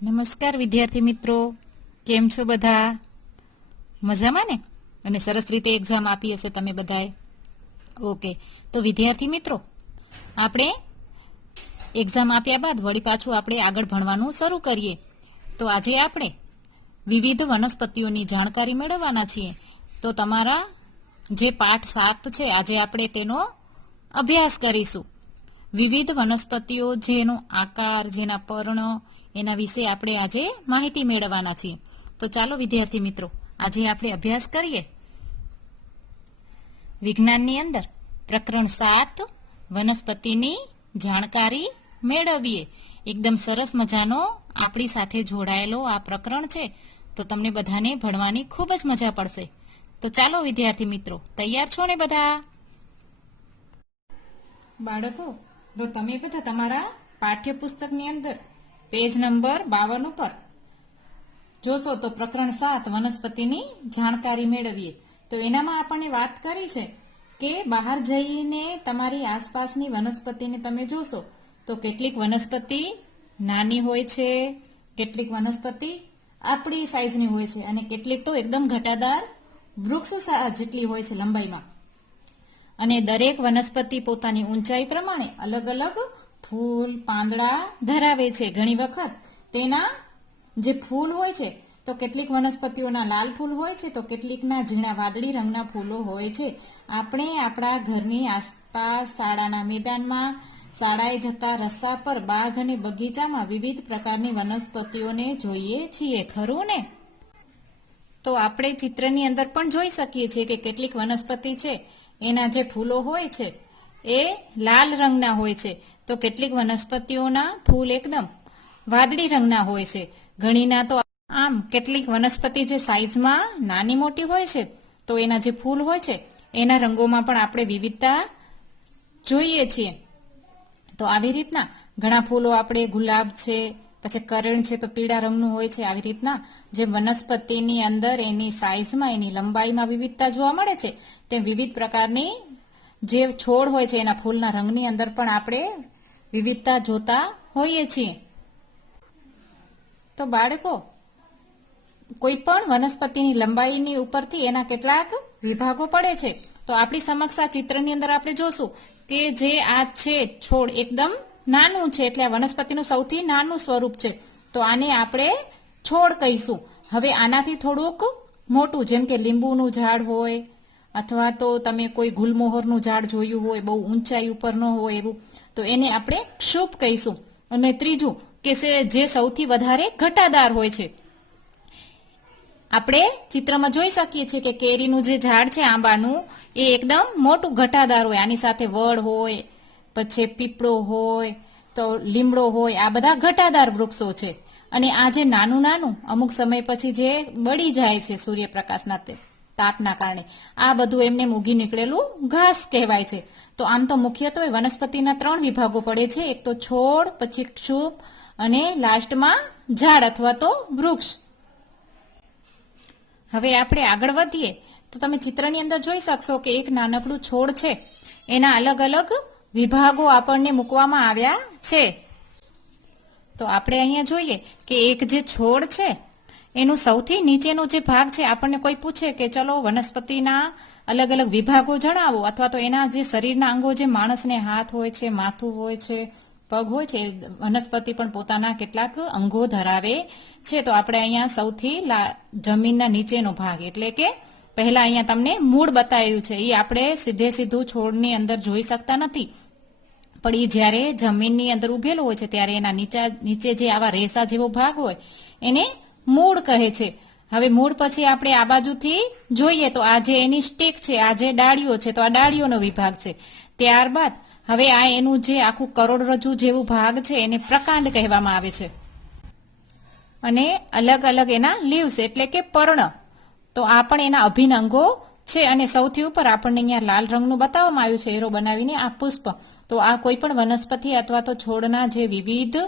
નમસ્કાર વિદ્યાર્થી મિત્રો, કેમ છો બધા? મજામાં ને? અને સરસ રીતે એક્ઝામ આપી હશે તમે બધાએ. ઓકે, તો વિદ્યાર્થી મિત્રો, આપણે એક્ઝામ આપ્યા બાદ વળી પાછું આપણે આગળ ભણવાનું શરૂ કરીએ. તો આજે આપણે વિવિધ વનસ્પતિઓની જાણકારી મેળવવાના છીએ. તો તમારા જે પાઠ 7 છે, આજે આપણે તેનો અભ્યાસ કરીશું. વિવિધ વનસ્પતિઓ, જેનો આકાર, જેના પર્ણ, એના વિશે આપણે આજે માહિતી મેળવવાના છીએ. તો ચાલો વિદ્યાર્થી મિત્રો, આજે આપણે અભ્યાસ કરીએ. વિજ્ઞાનની અંદર પ્રકરણ 7 વનસ્પતિની જાણકારી મેળવીએ. એકદમ સરસ મજાનો આપણી સાથે જોડાયેલો આ પ્રકરણ છે. તો તમને બધાને ભણવાની ખૂબ જ મજા પડશે. તો ચાલો વિદ્યાર્થી મિત્રો, તૈયાર છો ને બધા? બાળકો, તો તમે બધા તમારા પાઠ્યપુસ્તકની અંદર પેજ નંબર 52 ઉપર જોશો તો પ્રકરણ 7 વનસ્પતિની જાણકારી મેળવીએ. તો એનામાં આપણને વાત કરી છે કે બહાર જઈને તમારી આસપાસની વનસ્પતિને તમે જોશો તો કેટલીક વનસ્પતિ નાની હોય છે, કેટલીક વનસ્પતિ આપણી સાઈઝની હોય છે અને કેટલીક તો એકદમ ઘટાદાર વૃક્ષ જેટલી હોય છે લંબાઈમાં. અને દરેક વનસ્પતિ પોતાની ઊંચાઈ પ્રમાણે અલગ અલગ ફૂલ, પાંદડા ધરાવે છે. ઘણી વખત તેના જે ફૂલ હોય છે તો કેટલીક વનસ્પતિઓના લાલ ફૂલ હોય છે, તો કેટલીકના ઝીણા વાદળી રંગના ફૂલો હોય છે. આપણે આપણા ઘરની આસપાસ, શાળાના મેદાનમાં, શાળાએ જતા રસ્તા પર, બાગ અને બગીચામાં વિવિધ પ્રકારની વનસ્પતિઓને જોઈએ છીએ, ખરું ને? તો આપણે ચિત્રની અંદર પણ જોઈ શકીએ છીએ કે કેટલીક વનસ્પતિ છે એના જે ફૂલો હોય છે એ લાલ રંગના હોય છે, તો કેટલીક વનસ્પતિઓના ફૂલ એકદમ વાદળી રંગના હોય છે. ઘણીના તો આમ કેટલીક વનસ્પતિ જે સાઈઝમાં નાની મોટી હોય છે તો એના જે ફૂલ હોય છે એના રંગોમાં પણ આપણે વિવિધતા જોઈએ છીએ. તો આવી રીતના ઘણા ફૂલો આપણે ગુલાબ છે, પછી કરણ છે તો પીળા રંગનું હોય છે. આવી રીતના જે વનસ્પતિની અંદર એની સાઈઝમાં, એની લંબાઈમાં વિવિધતા જોવા મળે છે, તેમ વિવિધ પ્રકારની જે છોડ હોય છે એના ફૂલના રંગની અંદર પણ આપણે વિવિધતા જોતા હોઈએ છીએ. તો બાળકો, કોઈ પણ વનસ્પતિની લંબાઈની ઉપરથી એના કેટલાક વિભાગો પડે છે. તો આપણી સમક્ષ આ ચિત્રની અંદર આપણે જોશું કે જે આ છે છોડ એકદમ નાનું છે, એટલે આ વનસ્પતિનું સૌથી નાનું સ્વરૂપ છે. તો આને આપણે છોડ કહીશું. હવે આનાથી થોડુંક મોટું, જેમ કે લીંબુનું ઝાડ હોય, અથવા તો તમે કોઈ ગુલમોહરનું ઝાડ જોયું હોય, બહુ ઊંચાઈ ઉપર ન હોય એવું, તો એને આપણે ક્ષુપ કહીશું. અને ત્રીજું કે જે સૌથી વધારે ઘટાદાર હોય છે. આપણે ચિત્રમાં જોઈ શકીએ છીએ કે કેરીનું જે ઝાડ છે આંબાનું, એ એકદમ મોટું ઘટાદાર હોય. આની સાથે વડ હોય, પછી પીપળો હોય, તો લીમડો હોય. આ બધા ઘટાદાર વૃક્ષો છે. અને આ જે નાનું નાનું અમુક સમય પછી જે બળી જાય છે સૂર્યપ્રકાશના તાપના કારણે, આ બધું એમને ઉગી નીકળેલું ઘાસ કહેવાય છે. તો આમ તો મુખ્યત્વે વનસ્પતિના 3 વિભાગો પડે છે. એક તો છોડ, પછી ક્ષુપ અને લાસ્ટમાં ઝાડ અથવા તો વૃક્ષ. હવે આપણે આગળ વધીએ તો તમે ચિત્રની અંદર જોઈ શકશો કે એક નાનકડું છોડ છે, એના અલગ અલગ વિભાગો આપણને મૂકવામાં આવ્યા છે. તો આપણે અહીંયા જોઈએ કે એક જે છોડ છે એનું સૌથી નીચેનો જે ભાગ છે, આપણને કોઈ પૂછે કે ચલો વનસ્પતિના અલગ અલગ વિભાગો જણાવો, અથવા તો એના જે શરીરના અંગો, જે માણસને હાથ હોય છે, માથું હોય છે, પગ હોય છે, વનસ્પતિ પણ પોતાના કેટલાક અંગો ધરાવે છે. તો આપણે અહીંયા સૌથી જમીનના નીચેનો ભાગ, એટલે કે પહેલા અહીંયા તમને મૂળ બતાવ્યું છે, એ આપણે સીધું છોડની અંદર જોઈ શકતા નથી, પણ એ જ્યારે જમીનની અંદર ઉગેલો હોય છે ત્યારે એના નીચે જે આવા રેસા જેવો ભાગ હોય એને મૂળ કહે છે. હવે મૂળ પછી આપણે આ બાજુથી જોઈએ તો આ જે એની સ્ટીક છે, આ જે ડાળીઓ છે, તો આ ડાળીઓનો વિભાગ છે. ત્યારબાદ હવે આ એનું જે આખું કરોડરજ્જુ જેવું ભાગ છે એને પ્રકાંડ કહેવામાં આવે છે. અને અલગ અલગ એના લીવ્સ એટલે કે પર્ણ, તો આ પણ એના અભિન્ન અંગો છે. અને સૌથી ઉપર આપણને અહીંયા લાલ રંગનું બતાવવામાં આવ્યું છે, એરો બનાવીને, આ પુષ્પ. તો આ કોઈ પણ વનસ્પતિ અથવા તો છોડના જે વિવિધ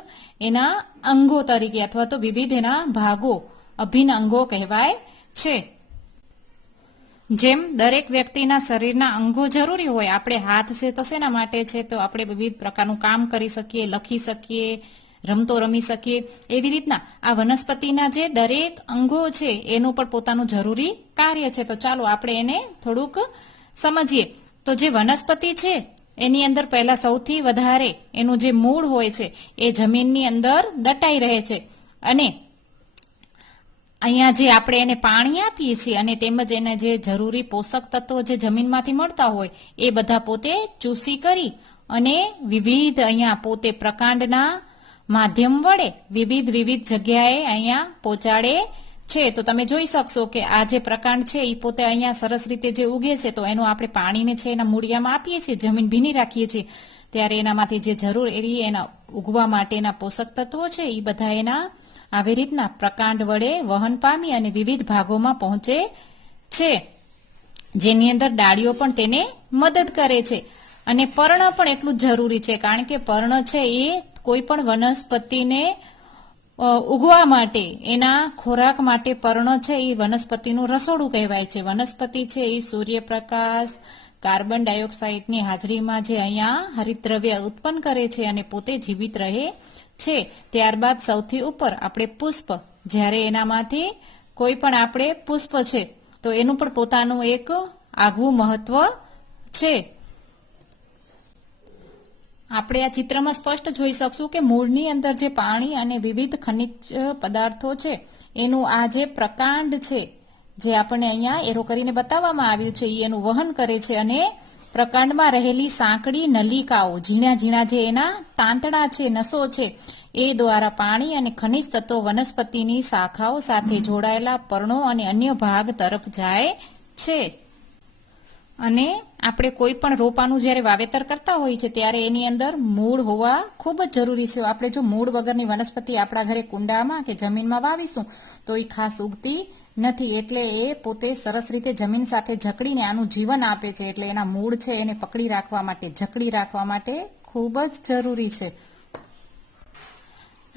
એના અંગો તરીકે, અથવા તો વિવિધ એના ભાગો, અભિન્ન અંગો કહેવાય છે. જેમ દરેક વ્યક્તિના શરીરના અંગો જરૂરી હોય, આપણે હાથ છે તો શેના માટે છે? તો આપણે વિવિધ પ્રકારનું કામ કરી શકીએ, લખી શકીએ, રમતો રમી શકીએ. એવી રીતના આ વનસ્પતિના જે દરેક અંગો છે એનું પણ પોતાનું જરૂરી કાર્ય છે. તો ચાલો આપણે એને થોડુંક સમજીએ. તો જે વનસ્પતિ છે એની અંદર પહેલા સૌથી વધારે એનું જે મૂળ હોય છે એ જમીનની અંદર દટાઈ રહે છે અને અહીંયા જે આપણે એને પાણી આપીએ છીએ અને તેમજ એને જે જરૂરી પોષક તત્વો જે જમીનમાંથી મળતા હોય એ બધા પોતે ચૂસી કરી અને વિવિધ અહીંયા પોતે પ્રકાંડના માધ્યમ વડે વિવિધ જગ્યાએ અહીંયા પહોંચાડે છે. તો તમે જોઈ શકશો કે આ જે પ્રકાંડ છે એ પોતે અહીંયા સરસ રીતે જે ઉગે છે તો એનું આપણે પાણીને છે એના મૂળિયામાં આપીએ છીએ, જમીન ભીની રાખીએ છીએ, ત્યારે એનામાંથી જે જરૂર એવી એના ઉગવા માટેના પોષક તત્વો છે એ બધા એના આવી રીતના પ્રકાંડ વડે વહન પામી અને વિવિધ ભાગોમાં પહોંચે છે, જેની અંદર ડાળીઓ પણ તેને મદદ કરે છે. અને પર્ણ પણ એટલું જ જરૂરી છે, કારણ કે પર્ણ છે એ કોઈ પણ વનસ્પતિને ઉગવા માટે એના ખોરાક માટે પર્ણ છે એ વનસ્પતિનું રસોડું કહેવાય છે. વનસ્પતિ છે એ સૂર્યપ્રકાશ, કાર્બન ડાયોક્સાઇડની હાજરીમાં જે અહીંયા હરિતદ્રવ્ય ઉત્પન્ન કરે છે અને પોતે જીવિત રહે છે. ત્યારબાદ સૌથી ઉપર આપણે પુષ્પ, જ્યારે એનામાંથી કોઈ પણ આપણે પુષ્પ છે તો એનું પણ પોતાનું એક આગવું મહત્વ છે. આપણે આ ચિત્રમાં સ્પષ્ટ જોઈ શકશું કે મૂળની અંદર જે પાણી અને વિવિધ ખનિજ પદાર્થો છે એનું આ જે પ્રકાંડ છે જે આપણને અહીંયા એરો કરીને બતાવવામાં આવ્યું છે એ એનું વહન કરે છે અને પ્રકાંડમાં રહેલી સાંકડી નલિકાઓ, ઝીણા જે એના તાંતણા છે, નસો છે, એ દ્વારા પાણી અને ખનિજ તત્વો વનસ્પતિની શાખાઓ સાથે જોડાયેલા પર્ણો અને અન્ય ભાગ તરફ જાય છે. અને આપણે કોઈ પણ રોપાનું જ્યારે વાવેતર કરતા હોઈએ છીએ ત્યારે એની અંદર મૂળ હોવા ખૂબ જ જરૂરી છે. આપણે જો મૂળ વગરની વનસ્પતિ આપણા ઘરે કુંડામાં કે જમીનમાં વાવીશું તો એ ખાસ ઉગતી નથી. એટલે એ પોતે સરસ રીતે જમીન સાથે જકડીને આનું જીવન આપે છે. એટલે એના મૂળ છે એને પકડી રાખવા માટે, જકડી રાખવા માટે ખૂબ જ જરૂરી છે.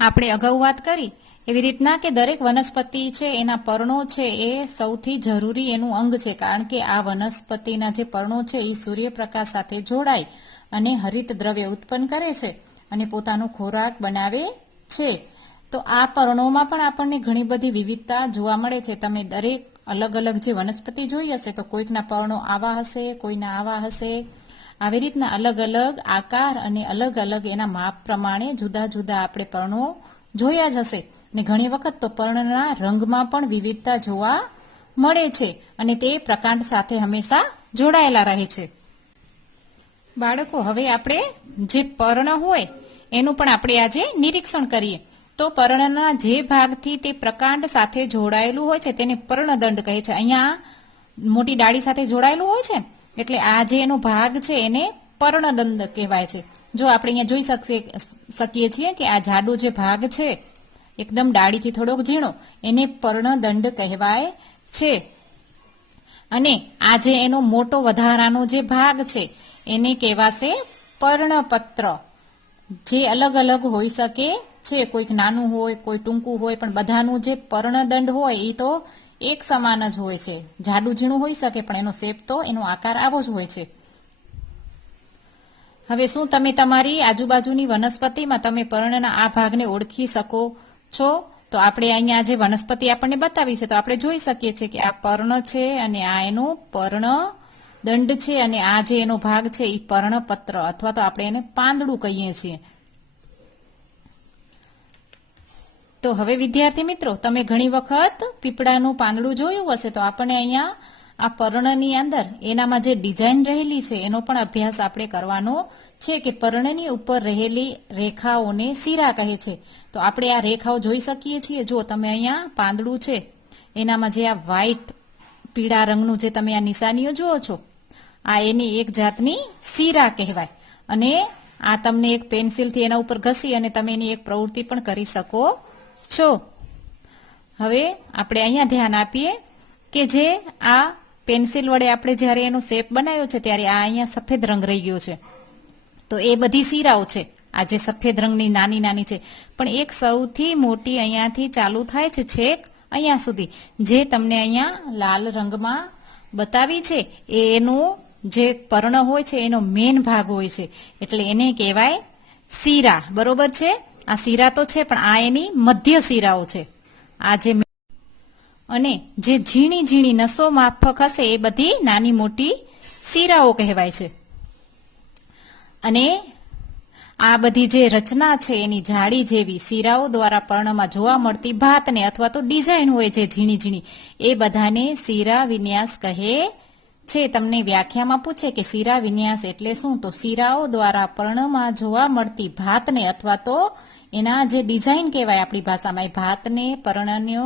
આપણે અગાઉ વાત કરી એવી રીતના કે દરેક વનસ્પતિ છે એના પર્ણો છે એ સૌથી જરૂરી એનું અંગ છે, કારણ કે આ વનસ્પતિના જે પર્ણો છે એ સૂર્યપ્રકાશ સાથે જોડાય અને હરિત દ્રવ્ય ઉત્પન્ન કરે છે અને પોતાનો ખોરાક બનાવે છે. તો આ પર્ણોમાં પણ આપણને ઘણી બધી વિવિધતા જોવા મળે છે. તમે દરેક અલગ જે વનસ્પતિ જોઈ હશે તો કોઈકના પર્ણો આવા હશે, કોઈના આવા હશે. આવી રીતના અલગ આકાર અને અલગ એના માપ પ્રમાણે જુદા આપણે પર્ણો જોયા જ હશે. ને ઘણી વખત તો પર્ણના રંગમાં પણ વિવિધતા જોવા મળે છે અને તે પ્રકાંડ સાથે હંમેશા જોડાયેલા રહે છે. બાળકો, હવે આપણે જે પર્ણ હોય એનું પણ આપણે આજે નિરીક્ષણ કરીએ. તો પર્ણના જે ભાગથી તે પ્રકાંડ સાથે જોડાયેલું હોય છે તેને પર્ણદંડ કહે છે. અહીંયા મોટી ડાળી સાથે જોડાયેલું હોય છે એટલે આ જે એનો ભાગ છે એને પર્ણદંડ કહેવાય છે. જો આપણે અહીંયા જોઈ શકીએ છીએ કે આ જાડો જે ભાગ છે એકદમ ડાળીથી થોડોક ઝીણો એને પર્ણદંડ કહેવાય છે. અને આ જે એનો મોટો વધારાનો જે ભાગ છે એને કહેવાશે પર્ણપત્ર. જે અલગ હોઈ શકે છે, કોઈક નાનું હોય, કોઈ ટૂંકું હોય, પણ બધાનું જે પર્ણદંડ હોય એ તો એક સમાન જ હોય છે. જાડું ઝીણું હોઈ શકે પણ એનો શેપ તો એનો આકાર આવો જ હોય છે. હવે શું તમે તમારી આજુબાજુની વનસ્પતિમાં તમે પર્ણના આ ભાગને ઓળખી શકો છો? તો આપણે અહીંયા જે વનસ્પતિ આપણને બતાવી છે તો આપણે જોઈ શકીએ છીએ કે આ પર્ણ છે અને આ એનો પર્ણદંડ છે અને આ જે એનો ભાગ છે એ પર્ણપત્ર અથવા તો આપણે એને પાંદડું કહીએ છીએ. તો હવે વિદ્યાર્થી મિત્રો, તમે ઘણી વખત પીપળાનું પાંદડું જોયું હશે તો આપણને અહીંયા આ પર્ણની અંદર એનામાં જે ડિઝાઇન રહેલી છે એનો પણ અભ્યાસ આપણે કરવાનો છે કે પર્ણની ઉપર રહેલી રેખાઓને શીરા કહે છે. તો આપણે આ રેખાઓ જોઈ શકીએ છીએ. જો તમે અહીંયા પાંદડું છે એનામાં જે આ વ્હાઈટ પીળા રંગનું જે તમે આ નિશાનીઓ જુઓ છો આ એની એક જાતની શીરા કહેવાય. અને આ તમને એક પેન્સિલથી એના ઉપર ઘસી અને તમે એની એક પ્રવૃત્તિ પણ કરી શકો છો. હવે આપણે અહીંયા ધ્યાન આપીએ કે જે આ પેન્સિલ વડે આપણે જ્યારે એનો શેપ બનાવ્યો છે ત્યારે આ અહીંયા સફેદ રંગ રહી ગયો છે. તો એ બધી શીરાઓ છે આ જે સફેદ રંગની નાની છે. પણ એક સૌથી મોટી અહીંયાથી ચાલુ થાય છે છેક અહીંયા સુધી, જે તમને અહીંયા લાલ રંગમાં બતાવી છે એનું જે પર્ણ હોય છે એનો મેન ભાગ હોય છે એટલે એને કહેવાય શીરા. બરોબર છે? આ શીરા તો છે પણ આ એની મધ્ય શીરાઓ છે. આ જે અને જે ઝીણી ઝીણી નસો માફક હશે એ બધી નાની મોટી શીરાઓ કહેવાય છે. અને આ બધી જે રચના છે એની જાડી જેવી શીરાઓ દ્વારા પર્ણમાં જોવા મળતી ભાતને અથવા તો ડિઝાઇન હોય જે ઝીણી ઝીણી એ બધાને શીરા વિન્યાસ કહે છે. તમને વ્યાખ્યામાં પૂછે કે શીરા વિન્યાસ એટલે શું, તો શીરાઓ દ્વારા પર્ણમાં જોવા મળતી ભાતને અથવા તો એના જે ડિઝાઇન કહેવાય આપણી ભાષામાં એ ભાતને પર્ણનો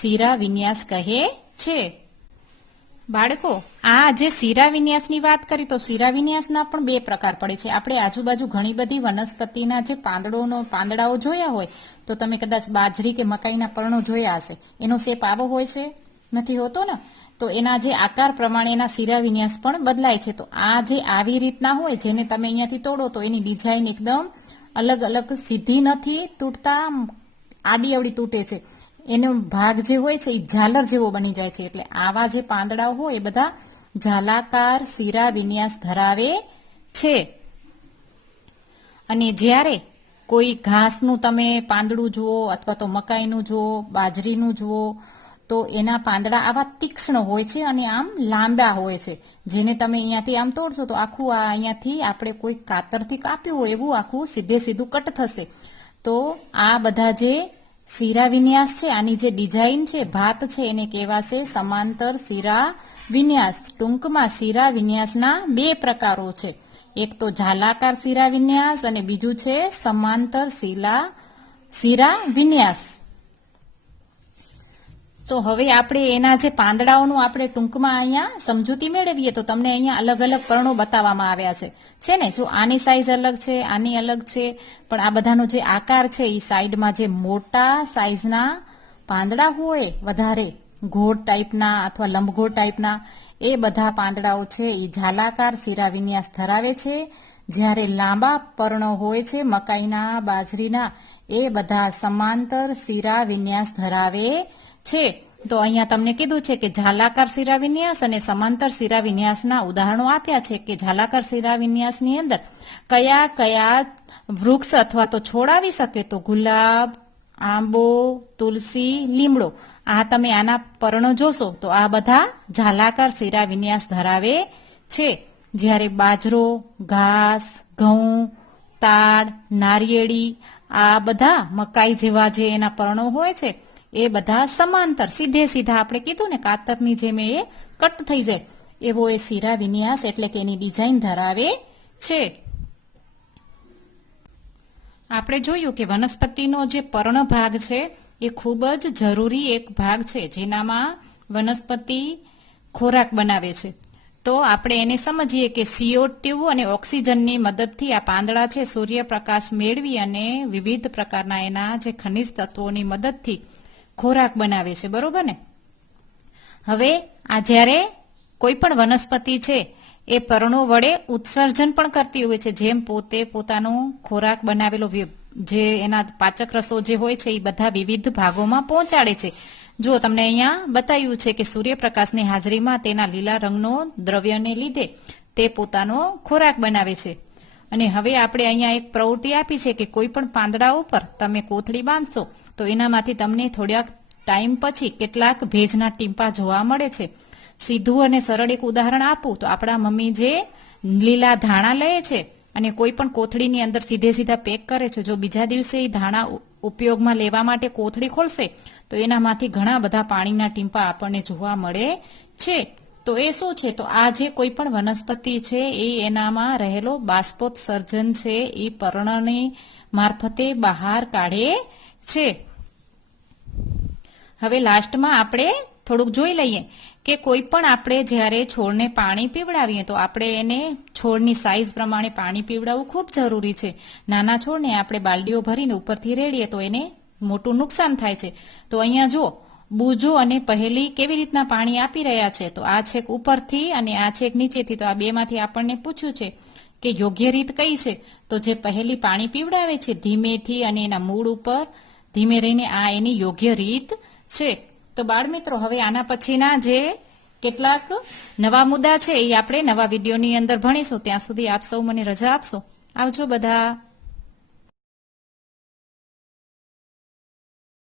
શીરા વિન્યાસ કહે છે. બાળકો, આ જે શીરા વિન્યાસની વાત કરી તો શીરા વિન્યાસના પણ બે પ્રકાર પડે છે. આપણે આજુબાજુ ઘણી બધી વનસ્પતિના જે પાંદડાઓ જોયા હોય તો તમે કદાચ બાજરી કે મકાઈના પર્ણો જોયા હશે. એનો શેપ આવો હોય છે, નથી હોતો ને? તો એના જે આકાર પ્રમાણે એના શીરા વિન્યાસ પણ બદલાય છે. તો આ જે આવી રીતના હોય જેને તમે અહીંયાથી તોડો તો એની ડિઝાઇન એકદમ અલગ અલગ સીધી નથી તૂટતા, આડી અવળી તૂટે છે. એનો ભાગ જે હોય છે એ ઝાલર જેવો બની જાય છે. એટલે આવા જે પાંદડાઓ હોય એ બધા ઝાલાકાર શીરા વિન્યાસ ધરાવે છે. અને જ્યારે કોઈ ઘાસનું તમે પાંદડું જુઓ અથવા તો મકાઈનું જુઓ, બાજરીનું જુઓ તો એના પાંદડા આવા તીક્ષ્ણ હોય છે અને આમ લાંબા હોય છે. જેને તમે અહીંયાથી આમ તોડશો તો આખું આ અહીંયાથી આપણે કોઈ કાતરથી કાપ્યું હોય એવું આખું સીધે સીધું કટ થશે. તો આ બધા જે શીરા વિન્યાસ છે, આની જે ડિઝાઇન છે, ભાત છે, એને કહેવાશે સમાંતર શીરા વિન્યાસ. ટૂંકમાં શીરા વિન્યાસના બે પ્રકારો છે. એક તો ઝાલાકાર શીરા વિન્યાસ અને બીજું છે સમાંતર શીરા વિન્યાસ. તો હવે આપણે એના જે પાંદડાઓનું આપણે ટૂંકમાં અહીંયા સમજૂતી મેળવીએ તો તમને અહીંયા અલગ અલગ પર્ણો બતાવવામાં આવ્યા છે ને? જો આની સાઈઝ અલગ છે, આની અલગ છે, પણ આ બધાનો જે આકાર છે એ સાઈડમાં જે મોટા સાઈઝના પાંદડા હોય વધારે ઘોડ ટાઈપના અથવા લંબઘોડ ટાઈપના એ બધા પાંદડાઓ છે એ ઝાલાકાર શીરા વિન્યાસ ધરાવે છે. જ્યારે લાંબા પર્ણો હોય છે મકાઈના, બાજરીના, એ બધા સમાંતર શીરા વિન્યાસ ધરાવે છે. તો અહીંયા તમને કીધું છે કે ઝાલાકાર શીરા વિન્યાસ અને સમાંતર શીરા વિન્યાસના ઉદાહરણો આપ્યા છે કે ઝાલાકાર શીરા વિન્યાસની અંદર કયા કયા વૃક્ષ અથવા તો છોડ આવી શકે, તો ગુલાબ, આંબો, તુલસી, લીમડો. આ તમે આના પર્ણો જોશો તો આ બધા ઝાલાકાર શીરા વિન્યાસ ધરાવે છે. જ્યારે બાજરો, ઘાસ, ઘઉં, તાડ, નારિયેળી, આ બધા મકાઈ જેવા જે એના પર્ણો હોય છે એ બધા સમાંતર સીધે સીધા આપણે કીધું ને કાતરની જેમ એ કટ થઈ જાય એવો એ શીરા વિન્યાસ એટલે કે એની ડિઝાઇન ધરાવે છે. આપણે જોયું કે વનસ્પતિનો જે પર્ણ ભાગ છે એ ખૂબ જ જરૂરી એક ભાગ છે જેનામાં વનસ્પતિ ખોરાક બનાવે છે. તો આપણે એને સમજીએ કે CO2 અને ઓક્સિજનની મદદથી આ પાંદડા છે સૂર્યપ્રકાશ મેળવી અને વિવિધ પ્રકારના એના જે ખનિજ તત્વોની મદદથી ખોરાક બનાવે છે, બરોબર ને? હવે આ જ્યારે કોઈ પણ વનસ્પતિ છે એ પર્ણો વડે ઉત્સર્જન પણ કરતી હોય છે, જેમ પોતે પોતાનો ખોરાક બનાવેલો જે એના પાચક રસો જે હોય છે એ બધા વિવિધ ભાગોમાં પહોંચાડે છે. જો તમને અહીંયા બતાવ્યું છે કે સૂર્યપ્રકાશની હાજરીમાં તેના લીલા રંગનો દ્રવ્યને લીધે તે પોતાનો ખોરાક બનાવે છે. અને હવે આપણે અહીંયા એક પ્રવૃત્તિ આપી છે કે કોઈ પણ પાંદડા ઉપર તમે કોથળી બાંધશો તો એનામાંથી તમને થોડાક ટાઈમ પછી કેટલાક ભેજના ટીમ્પા જોવા મળે છે. સીધું અને સરળ એક ઉદાહરણ આપું તો આપણા મમ્મી જે લીલા ધાણા લે છે અને કોઈ પણ કોથળીની અંદર સીધે સીધા પેક કરે છે, જો બીજા દિવસે એ ધાણા ઉપયોગમાં લેવા માટે કોથળી ખોલશે તો એનામાંથી ઘણા બધા પાણીના ટીમ્પા આપણને જોવા મળે છે. તો એ શું છે? તો આ જે કોઈ પણ વનસ્પતિ છે એ એનામાં રહેલો બાષ્પોત્સર્જન છે એ પર્ણની મારફતે બહાર કાઢે છે. હવે લાસ્ટમાં આપણે થોડુંક જોઈ લઈએ કે કોઈ પણ આપણે જ્યારે છોડને પાણી પીવડાવીએ તો આપણે એને છોડની સાઈઝ પ્રમાણે પાણી પીવડાવવું ખૂબ જરૂરી છે. નાના છોડને આપણે બાલડીઓ ભરીને ઉપરથી રેડીએ તો એને મોટું નુકસાન થાય છે. તો અહીંયા જો બૂજો અને પહેલી કેવી રીતના પાણી આપી રહ્યા છે, તો આ છેક ઉપરથી અને આ છેક નીચેથી. તો આ બેમાંથી આપણને પૂછ્યું છે કે યોગ્ય રીત કઈ છે? તો જે પહેલી પાણી પીવડાવે છે ધીમેથી અને એના મૂળ ઉપર ધીમે રહીને, આ એની યોગ્ય રીત છે. તો બાળ મિત્રો, હવે આના પછીના જે કેટલાક નવા મુદ્દા છે એ આપણે નવા વિડીયોની અંદર ભણીશું. ત્યાં સુધી આપ સૌ મને રજા આપશો. આવજો બધા.